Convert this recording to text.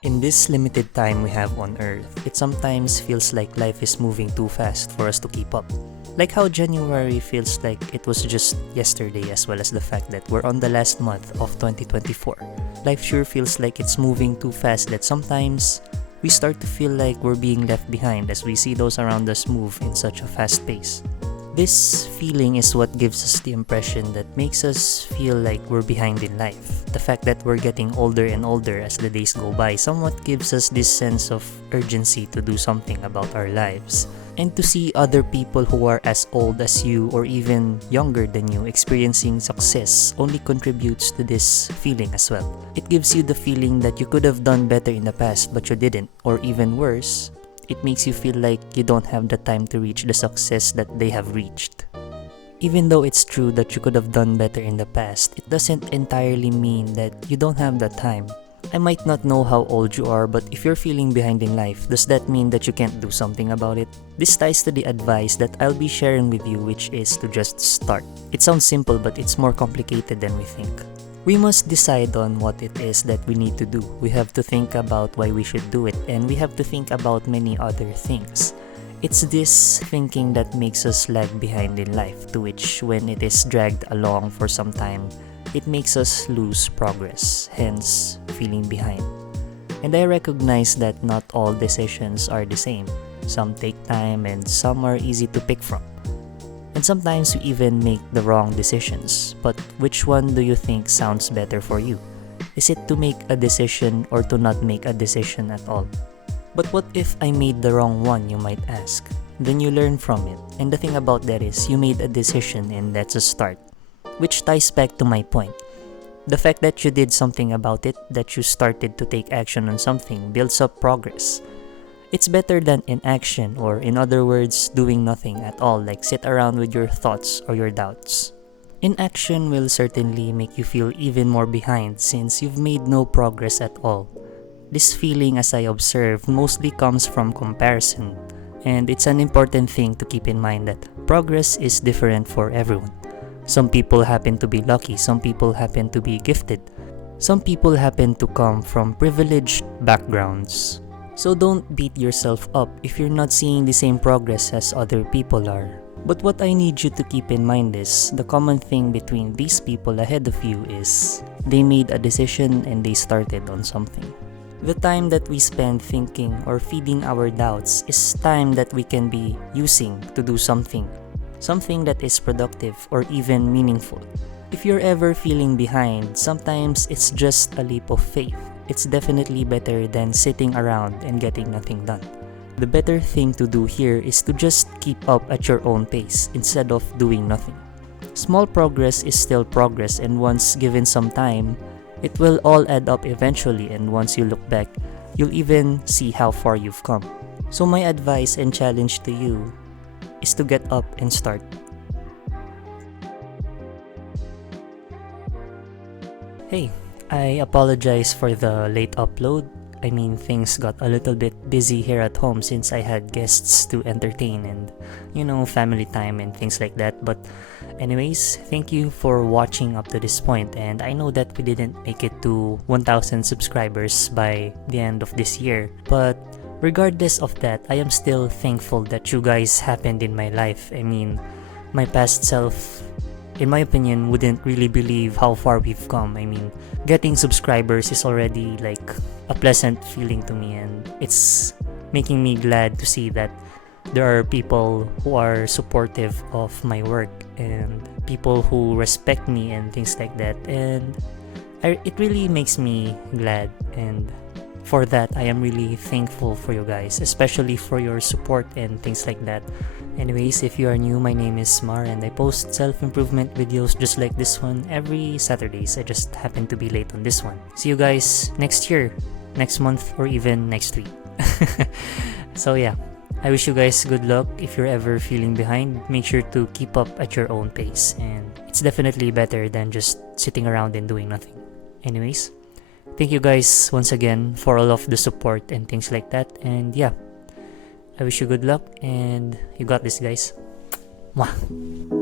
In this limited time we have on Earth, it sometimes feels like life is moving too fast for us to keep up. Like how January feels like it was just yesterday, as well as the fact that we're on the last month of 2024. Life sure feels like it's moving too fast that sometimes we start to feel like we're being left behind as we see those around us move in such a fast pace. This feeling is what gives us the impression that makes us feel like we're behind in life. The fact that we're getting older and older as the days go by somewhat gives us this sense of urgency to do something about our lives. And to see other people who are as old as you or even younger than you experiencing success only contributes to this feeling as well. It gives you the feeling that you could have done better in the past but you didn't, or even worse, it makes you feel like you don't have the time to reach the success that they have reached. Even though it's true that you could have done better in the past, it doesn't entirely mean that you don't have the time. I might not know how old you are, but if you're feeling behind in life, does that mean that you can't do something about it? This ties to the advice that I'll be sharing with you, which is to just start. It sounds simple, but it's more complicated than we think. We must decide on what it is that we need to do. We have to think about why we should do it, and we have to think about many other things. It's this thinking that makes us lag behind in life, to which when it is dragged along for some time, it makes us lose progress, hence feeling behind. And I recognize that not all decisions are the same. Some take time and some are easy to pick from. And sometimes you even make the wrong decisions. But which one do you think sounds better for you? Is it to make a decision or to not make a decision at all? But what if I made the wrong one, you might ask? Then you learn from it. And the thing about that is you made a decision and that's a start. Which ties back to my point. The fact that you did something about it, that you started to take action on something, builds up progress. It's better than inaction, or in other words, doing nothing at all, like sit around with your thoughts or your doubts. Inaction will certainly make you feel even more behind since you've made no progress at all. This feeling, as I observe, mostly comes from comparison, and it's an important thing to keep in mind that progress is different for everyone. Some people happen to be lucky, some people happen to be gifted, some people happen to come from privileged backgrounds. So don't beat yourself up if you're not seeing the same progress as other people are. But what I need you to keep in mind is, the common thing between these people ahead of you is, they made a decision and they started on something. The time that we spend thinking or feeding our doubts is time that we can be using to do something that is productive or even meaningful. If you're ever feeling behind, sometimes it's just a leap of faith. It's definitely better than sitting around and getting nothing done. The better thing to do here is to just keep up at your own pace instead of doing nothing. Small progress is still progress, and once given some time, it will all add up eventually, and once you look back, you'll even see how far you've come. So my advice and challenge to you is to get up and start. Hey, I apologize for the late upload. I mean, things got a little bit busy here at home since I had guests to entertain and, family time and things like that. But anyways, thank you for watching up to this point, and I know that we didn't make it to 1,000 subscribers by the end of this year. But regardless of that, I am still thankful that you guys happened in my life. I mean, my past self, in my opinion, wouldn't really believe how far we've come. I mean, getting subscribers is already like a pleasant feeling to me, and it's making me glad to see that there are people who are supportive of my work and people who respect me and things like that. And it really makes me glad, and for that I am really thankful for you guys, especially for your support and things like that. Anyways, if you are new, my name is Mar and I post self-improvement videos just like this one every Saturdays. I just happen to be late on this one. See you guys next year, next month, or even next week. So yeah, I wish you guys good luck. If you're ever feeling behind, make sure to keep up at your own pace, and it's definitely better than just sitting around and doing nothing. Anyways, thank you guys once again for all of the support and things like that. And yeah, I wish you good luck, and you got this, guys. Mwah.